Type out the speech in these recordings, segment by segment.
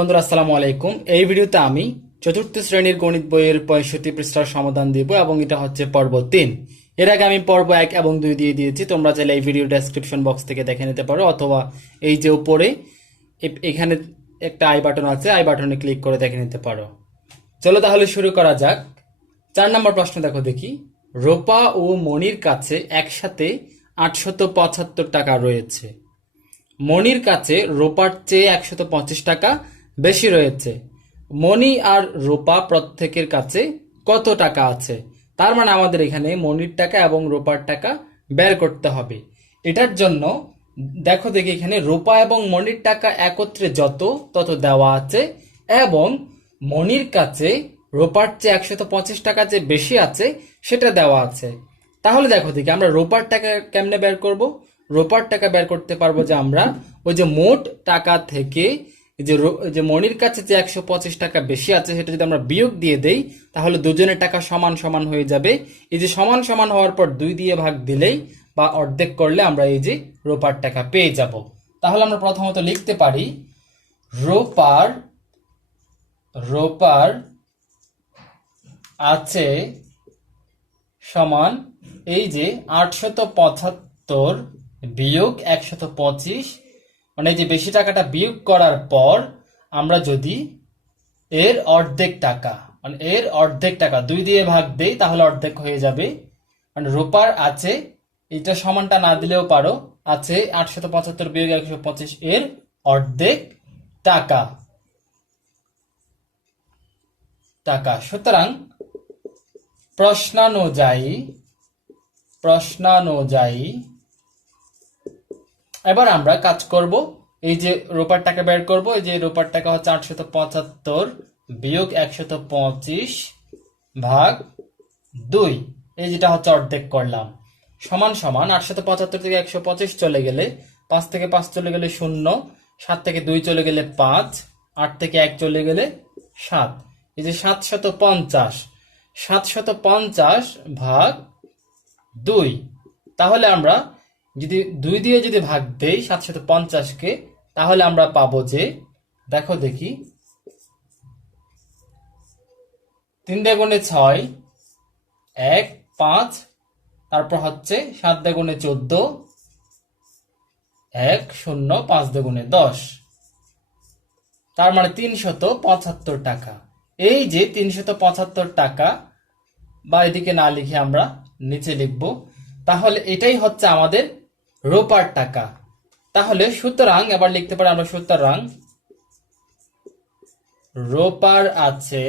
বন্ধুরা, আসসালামু আলাইকুম। এই ভিডিওতে আমি চতুর্থ শ্রেণীর গণিত বইয়ের 65 পৃষ্ঠার সমাধান দিব এবং এটা হচ্ছে পর্ব 3। এর আগে আমি পর্ব 1 এবং 2 দিয়ে দিয়েছি। তোমরা চাইলে এই ভিডিও ডেসক্রিপশন বক্স থেকে দেখে নিতে পারো, অথবা এই যে উপরে এখানে একটা আই বাটন আছে, আই বাটনে ক্লিক করে দেখে নিতে পারো। চলো তাহলে শুরু করা যাক। 4 নম্বর প্রশ্ন দেখো দেখি। রূপা ও মনির কাছে একসাথে 875 টাকা রয়েছে। মনির কাছে রূপার চেয়ে 125 টাকা বেশি রয়েছে। মনি আর রূপা প্রত্যেকের কাছে কত টাকা আছে? তার মানে আমাদের এখানে মনির টাকা এবং রূপার টাকা বের করতে হবে। এটার জন্য দেখো দেখি, এখানে রূপা এবং মনির টাকা একত্রে তত দেওয়া আছে এবং মনির কাছে রূপার চেয়ে 125 টাকা যে বেশি আছে সেটা দেওয়া আছে। তাহলে দেখো দেখি আমরা রূপার টাকা কেমনে বের করব। রূপার টাকা বের করতে পারবো যে আমরা ওই যে মোট টাকা থেকে যে মনির কাছে যে 125 টাকা বেশি আছে সেটা যদি আমরা বিয়োগ দিয়ে দেই, তাহলে দুজনের টাকা সমান সমান হয়ে যাবে। এই যে সমান সমান হওয়ার পর 2 দিয়ে ভাগ দিলেই বা অর্ধেক করলে আমরা এই যে রূপার টাকা পেয়ে যাব। তাহলে আমরা প্রথমত লিখতে পারি রূপার আছে সমান এই যে 875 বিয়োগ 125, মানে যে বেশি টাকাটা বিয়োগ করার পর আমরা যদি এর অর্ধেক টাকা, মানে এর অর্ধেক টাকা 2 দিয়ে ভাগ দেই তাহলে অর্ধেক হয়ে যাবে। মানে রূপার আছে, এটা সমানটা না দিলেও পারো, আছে 875 বিয়োগ 125 এর অর্ধেক টাকা। সুতরাং প্রশ্নানুযায়ী এবার আমরা কাজ করব, এই যে রূপার টাকা বের করব। এই যে রূপার টাকা হচ্ছে 875 বিয়োগ 125 ভাগ 2, এই যেটা হচ্ছে অর্ধেক করলাম, সমান সমান 875 থেকে 125 চলে গেলে 5 থেকে 5 চলে গেলে 0, 7 থেকে 2 চলে গেলে 5, 8 থেকে 1 চলে গেলে 7, এই যে 750 ভাগ 2। তাহলে আমরা যদি 2 দিয়ে যদি ভাগ দেই 750 কে, তাহলে আমরা পাবো যে, দেখো দেখি, 3 দ্বিগুণে 6, 1 5, তারপর হচ্ছে 7 দ্বিগুণে 14, 1 0, 5 দ্বিগুণে 10, তার মানে 375 টাকা। এই যে 375 টাকা, বা এদিকে না লিখে আমরা নিচে লিখব, তাহলে এটাই হচ্ছে আমাদের রূপার টাকা। তাহলে সুতরাং এবার লিখতে পারি আমরা, সুতরাং রূপার আছে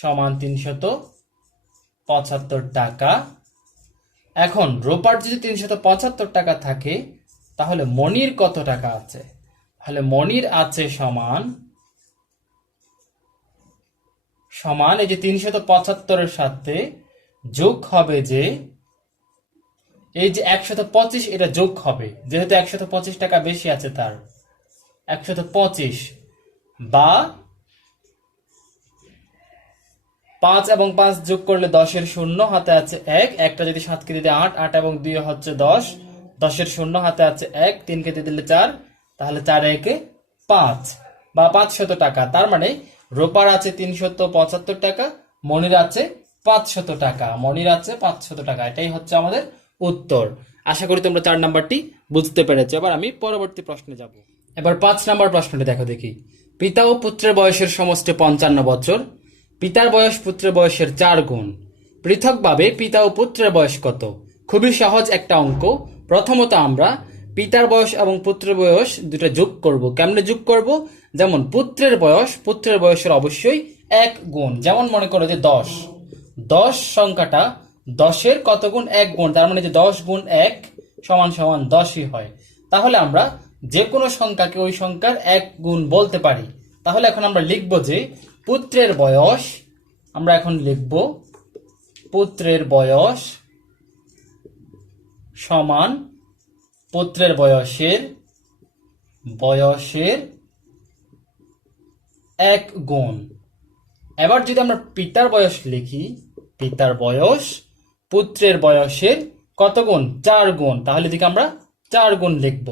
সমান 375 টাকা। এখন রূপার যদি 375 টাকা থাকে, তাহলে মনির কত টাকা আছে? তাহলে মনির আছে সমান এই যে 375 সাথে যোগ হবে যে এই যে 125, এটা যোগ হবে যেহেতু 125 টাকা বেশি আছে, তার 125, বা 5 এবং 5 যোগ করলে 10 এর 0, হাতে আছে 1, একটা যদি 7 কে দিলে 8, 8 এবং 2 হচ্ছে 10, 10 এর 0, হাতে আছে 1, 3 কে দিলে 4, তাহলে 4 একে 5, বা 500 টাকা। তার মানে রূপার আছে 375 টাকা, মনির আছে 500 টাকা। এটাই হচ্ছে আমাদের উত্তর। আশা করি তোমরা 4 নাম্বারটি বুঝতে পেরেছো। এবার আমি পরবর্তী প্রশ্নে যাব। এবার 5 নাম্বার প্রশ্নটি দেখো দেখি। পিতা ও পুত্রের বয়সের সমষ্টি 55 বছর। পিতার বয়স পুত্রের বয়সের 4 গুণ। পৃথকভাবে পিতা ও পুত্রের বয়স কত? খুবই সহজ একটা অঙ্ক। প্রথমত আমরা পিতার বয়স এবং পুত্রের বয়স দুটো যোগ করব। কেমনে যোগ করব? যেমন পুত্রের বয়সের অবশ্যই 1 গুণ। যেমন মনে করো যে 10 সংখ্যাটা 10-এর কত গুণ? 1 গুণ। তার মানে যে 10 গুণ 1 সমান সমান 10ই হয়। তাহলে আমরা যে কোনো সংখ্যাকে ওই সংখ্যার 1 গুণ বলতে পারি। তাহলে এখন আমরা লিখব যে পুত্রের বয়স, আমরা এখন লিখব পুত্রের বয়স সমান পুত্রের বয়সের 1 গুণ। এবার যদি আমরা পিতার বয়স লিখি, পিতার বয়স পুত্রের বয়সের কত গুণ? 4 গুণ। তাহলে এদিকে আমরা 4 গুণ লিখব।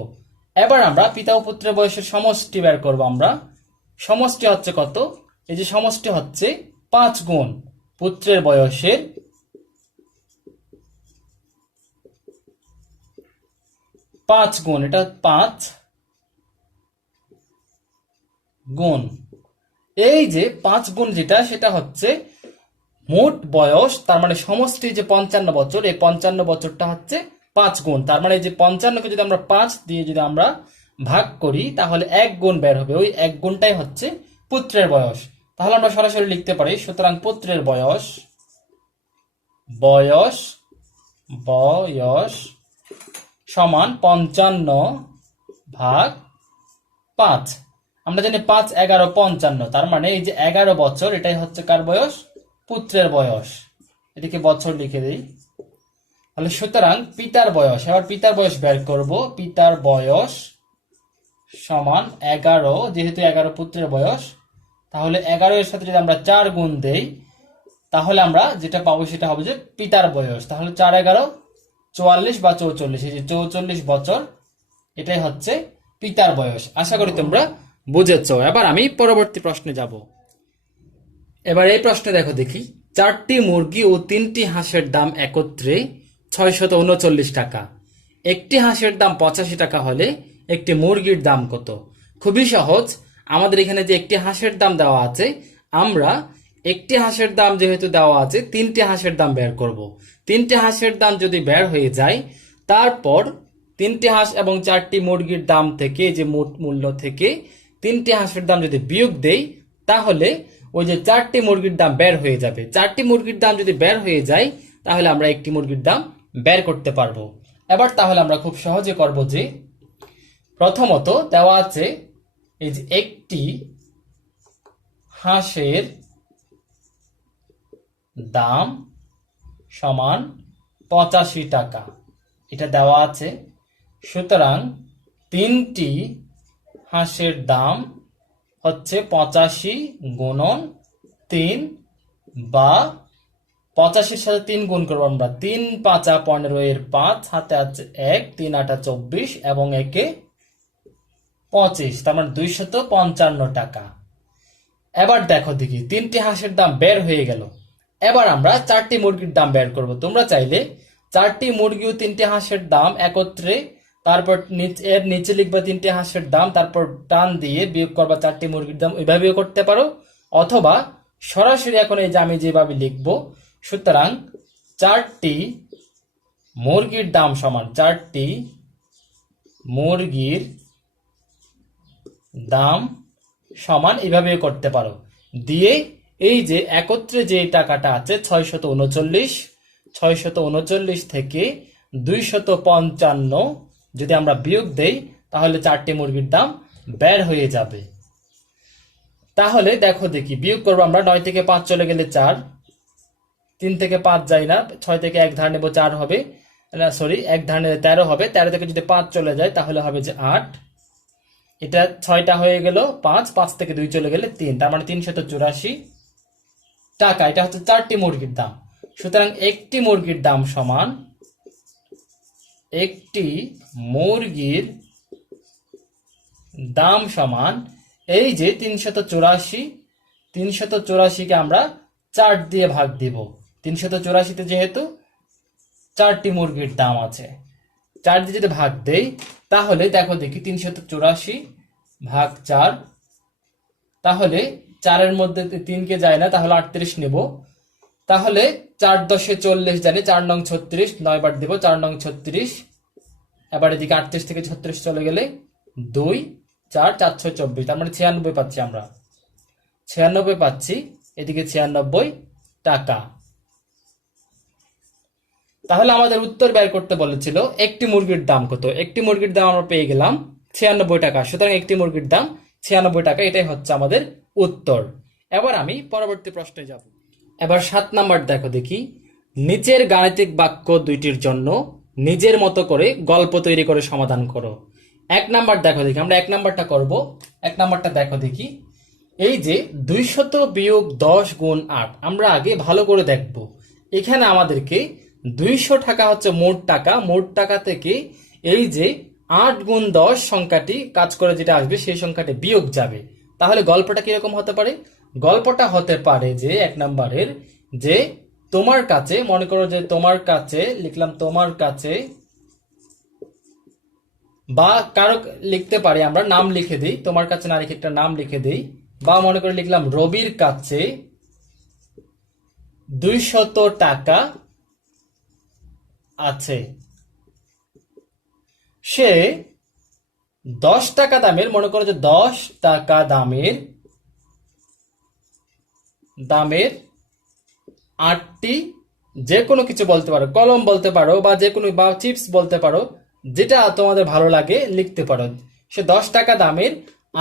এবার আমরা পিতা ও পুত্রের বয়সের সমষ্টি বের করব। আমরা সমষ্টি হচ্ছে কত? এই যে সমষ্টি হচ্ছে 5 গুণ পুত্রের বয়সের 5 গুণ, এটা 5 গুণ, এই যে 5 গুণ যেটা সেটা হচ্ছে মোট বয়স, তার মানে সমষ্টি যে 55 বছর, এই 55 বছরটা হচ্ছে 5 গুণ। তার মানে যে 55কে যদি আমরা 5 দিয়ে যদি আমরা ভাগ করি তাহলে 1 গুণ বের হবে, ওই 1 গুণটাই হচ্ছে পুত্রের বয়স। তাহলে আমরা সরাসরি লিখতে পারি, সুতরাং পুত্রের বয়স বয়স বয়স সমান 55 ভাগ 5। আমরা জানি 5 11 55, তার মানে এই যে 11 বছর এটাই হচ্ছে কার বয়স? পুত্রের বয়স। এদিকে বছর লিখে দিই। তাহলে সুতরাং পিতার বয়স, এবার পিতার বয়স বের করব। পিতার বয়স সমান 11, যেহেতু 11 পুত্রের বয়স, তাহলে 11 এর সাথে যদি আমরা 4 গুণ দেই তাহলে আমরা যেটা পাবো সেটা হবে যে পিতার বয়স। তাহলে 4 11 44 বা 44, এই যে 44 বছর এটাই হচ্ছে পিতার বয়স। আশা করি তোমরা বুঝেছো। এবার আমি পরবর্তী প্রশ্নে যাব। এবার এই প্রশ্নে দেখো দেখি, 4টি মুরগি ও 3টি হাঁসের দাম একত্রে 639 টাকা। একটি হাঁসের দাম 85 টাকা হলে একটি মুরগির দাম কত? খুবই সহজ। আমাদের এখানে যে একটি হাঁসের দাম দেওয়া আছে, আমরা একটি হাঁসের দাম যেহেতু দেওয়া আছে 3টি হাঁসের দাম বের করব। 3টি হাঁসের দাম যদি বের হয়ে যায়, তারপর 3টি হাঁস এবং 4টি মুরগির দাম থেকে, যে মোট মূল্য থেকে 3টি হাঁসের দাম যদি বিয়োগ দেই তাহলে ওই যে 4টি মুরগির দাম বের হয়ে যাবে। 4টি মুরগির দাম যদি বের হয়ে যায় তাহলে আমরা একটি মুরগির দাম বের করতে পারবো। এবার তাহলে আমরা খুব সহজে করব যে, প্রথমত দেওয়া আছে এই যে একটি হাঁসের দাম সমান 85 টাকা, এটা দেওয়া আছে। সুতরাং 3টি হাঁসের দাম হচ্ছে 85 গুণন 3, বা 85-এর সাথে 3 গুণ করবো আমরা। 3 5 15 এর 5, হাতে আছে 1, 3 8 24 এবং 1 25, তার মানে 255 টাকা। এবার দেখো দেখি 3টি হাঁসের দাম বের হয়ে গেল। এবার আমরা 4টি মুরগির দাম বের করব। তোমরা চাইলে 4টি মুরগি ও 3টি হাঁসের দাম একত্রে, তারপর এর নিচে লিখবা 3টি হাঁসের দাম, তারপর টান দিয়ে বিয়োগ করবা 4টি মুরগির দাম, ওইভাবেও করতে পারো। অথবা সরাসরি এখন এই যে আমি যেভাবে লিখবো, সুতরাং 4টি মুরগির দাম সমান 4টি মুরগির দাম সমান, এভাবেও করতে পারো। দিয়ে এই যে একত্রে যে টাকাটা আছে 639 থেকে 255 যদি আমরা বিয়োগ দেই তাহলে 4টি মুরগির দাম বের হয়ে যাবে। তাহলে দেখো দেখি বিয়োগ করবো আমরা। 9 থেকে 5 চলে গেলে 4, 3 থেকে 5 যায় না, 6 থেকে 1 ধার নেব, 4 হবে, না সরি 1 ধার নিলে 13 হবে। 13 থেকে যদি 5 চলে যায় তাহলে হবে যে 8, এটা 6টা হয়ে গেল, 5 থেকে 2 চলে গেলে 3, তার মানে 384 টাকা। এটা হচ্ছে 4টি মুরগির দাম। সুতরাং একটি মুরগির দাম সমান, একটি মুরগির দাম সমান এই যে 384কে আমরা 4 দিয়ে ভাগ দিব। 384তে যেহেতু 4টি মুরগির দাম আছে, 4 দিয়ে যদি ভাগ দেই তাহলে দেখো দেখি 384 ভাগ 4, তাহলে 4-এর মধ্যে 3কে যায় না, তাহলে 38 নেব। তাহলে 4 10 40 জানি, 4 নং 36, 9 বার দেব, 4 নং 36। এবার এদিকে 38 থেকে 36 চলে গেলে 2 4 424, তার মানে 96 পাচ্ছি আমরা, 96 পাচ্ছি, এদিকে 96 টাকা। তাহলে আমাদের উত্তর বের করতে বলেছিল একটি মুরগির দাম কত। একটি মুরগির দাম আমরা পেয়ে গেলাম 96 টাকা। সুতরাং একটি মুরগির দাম 96 টাকা, এটাই হচ্ছে আমাদের উত্তর। এবার আমি পরবর্তী প্রশ্নে যাব। এবার 7 নাম্বার দেখো দেখি, নিচের গাণিতিক বাক্য দুইটির জন্য নিজের মতো করে গল্প তৈরি করে সমাধান করো। 1 নাম্বার দেখো দেখি, আমরা 1 নাম্বারটা করব। 1 নাম্বারটা দেখো দেখি, এই যে 200 বিয়োগ 10 গুণ 8, আমরা আগে ভালো করে দেখব। এখানে আমাদেরকে 200 টাকা হচ্ছে মোট টাকা, মোট টাকা থেকে এই যে 8 গুণ 10 সংখ্যাটি কাজ করে যেটা আসবে সেই সংখ্যাটি বিয়োগ যাবে। তাহলে গল্পটা কিরকম হতে পারে? গল্পটা হতে পারে যে 1 নম্বরের, যে তোমার কাছে, মনে করো যে তোমার কাছে লিখলাম, তোমার কাছে, বা কারো লিখতে পারি আমরা, নাম লিখে দিই, তোমার কাছে না লিখে একটা নাম লিখে দিই, বা মনে করে লিখলাম রবির কাছে 200 টাকা আছে। সে 10 টাকা দামের, মনে করো যে 10 টাকা দামের দামের 8টি, যে কোনো কিছু বলতে পারো, কলম বলতে পারো, বা যে কোনো, বা চিপস বলতে পারো, যেটা তোমাদের ভালো লাগে লিখতে পারো। সে 10 টাকা দামের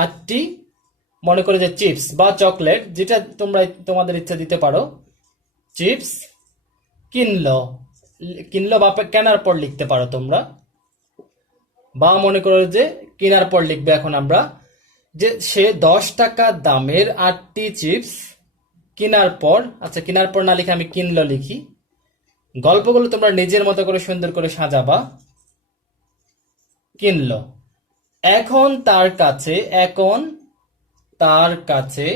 8টি, মনে করো যে চিপস বা চকলেট, যেটা তোমরা তোমাদের ইচ্ছা দিতে পারো, চিপস কিনলো, কিনলো বা কেনার পর লিখতে পারো তোমরা, বা মনে করো যে কেনার পর লিখবে এখন আমরা, যে সে 10 টাকা দামের 8টি চিপস কেনার পর, আচ্ছা কেনার পর না লিখে আমি কিনলো লিখি। গল্পগুলো তোমরা নিজের মতো করে সুন্দর করে সাজাবা। কিনলো। এখন তার কাছে, এখন তার কাছে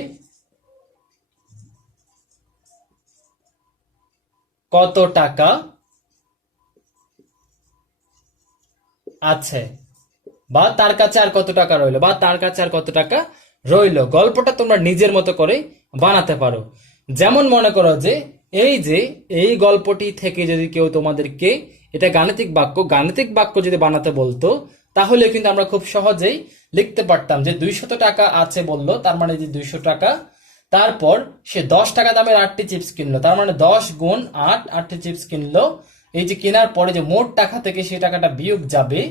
কত টাকা আছে, বা তার কাছে আর কত টাকা রইলো, বা তার কাছে আর কত টাকা রইলো। গল্পটা তোমরা নিজের মতো করে বানাতে পারো। যেমন মনে করো যে এই গল্পটি থেকে যদি কেউ তোমাদেরকে, এটা গাণিতিক বাক্য, গাণিতিক বাক্য যদি বানাতে বলতো, তাহলে কিন্তু আমরা খুব সহজেই লিখতে পারতাম যে 200 টাকা আছে বললো, তার মানে যে 200 টাকা, তারপর সে 10 টাকা দামের 8টি চিপস কিনলো, তার মানে 10 গুণ 8, 8টি চিপস কিনলো। এই যে কেনার পরে যে মোট টাকা থেকে সেই টাকাটা বিয়োগ যাবে,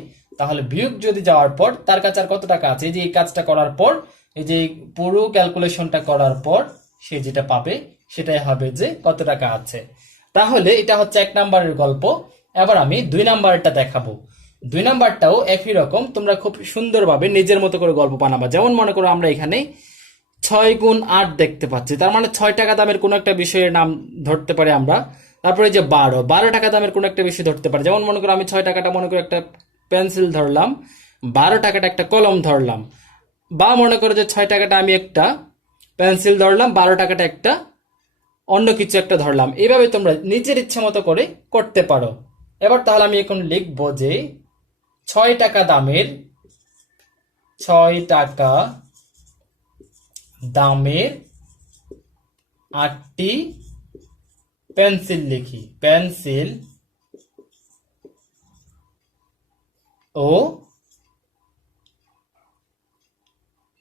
তাহলে বিয়োগ যদি যাওয়ার পর তার কাছে আর কত টাকা আছে, এই যে এই কাজটা করার পর, এই যে পুরো ক্যালকুলেশনটা করার পর সে যেটা পাবে সেটাই হবে যে কত টাকা আছে। তাহলে এটা হচ্ছে 1 নম্বরের গল্প। এবার আমি 2 নম্বরটা দেখাবো। 2 নম্বরটাও একই রকম, তোমরা খুব সুন্দরভাবে নিজের মতো করে গল্প বানাবা। যেমন মনে করো আমরা এখানে 6 গুণ 8 দেখতে পাচ্ছি, তার মানে 6 টাকা দামের কোনো একটা বিষয়ের নাম ধরতে পারি আমরা। তারপরে যে 12 টাকা দামের কোনো একটা বিষয় ধরতে পারি। যেমন মনে করো আমি 6 টাকাটা মনে করো একটা পেন্সিল ধরলাম, 12 টাকাটা একটা কলম ধরলাম, বা মনে করো যে 6 টাকাটা আমি একটা পেন্সিল ধরলাম, 12 টাকাটা একটা অন্য কিছু একটা ধরলাম। এইভাবে তোমরা নিজের ইচ্ছা মতো করে করতে পারো। এবার তাহলে আমি এখন লিখবো যে 6 টাকা দামের, 6 টাকা দামের 8টি পেন্সিল লিখি, পেন্সিল ও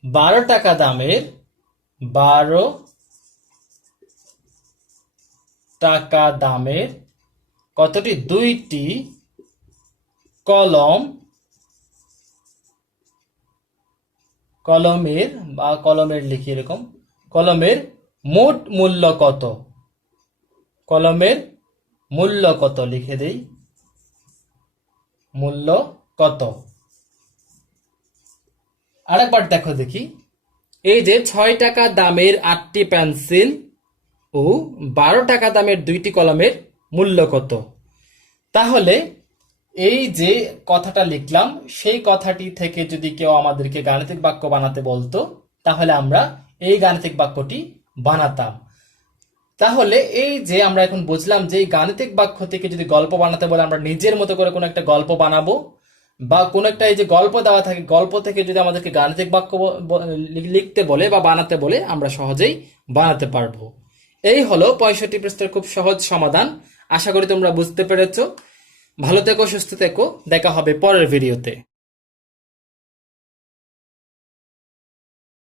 12 টাকা দামের, 12 টাকা দামের কতটি, 2টি কলম, কলমের বা কলমের লিখি এরকম, কলমের মোট মূল্য কত, কলমের মূল্য কত লিখে দেই, মূল্য কত। আরেকবার দেখো দেখি, এই যে 6 টাকা দামের 8টি পেন্সিল ও 12 টাকা দামের 2টি কলমের মূল্য কত। তাহলে এই যে কথাটা লিখলাম, সেই কথাটি থেকে যদি কেউ আমাদেরকে গাণিতিক বাক্য বানাতে বলতো, তাহলে আমরা এই গাণিতিক বাক্যটি বানাতাম। তাহলে এই যে আমরা এখন বুঝলাম যে এই গাণিতিক বাক্য থেকে যদি গল্প বানাতে বলে, আমরা নিজের মতো করে কোনো একটা গল্প বানাবো, বা কোনো একটা এই যে গল্প দেওয়া থাকে, গল্প থেকে যদি আমাদেরকে গাণিতিক বাক্য লিখতে বলে বা বানাতে বলে, আমরা সহজেই বানাতে পারবো। এই হলো 65 পৃষ্ঠার খুব সহজ সমাধান। আশা করি তোমরা বুঝতে পেরেছো। ভালো থেকো, সুস্থ থেকো, দেখা হবে পরের ভিডিওতে।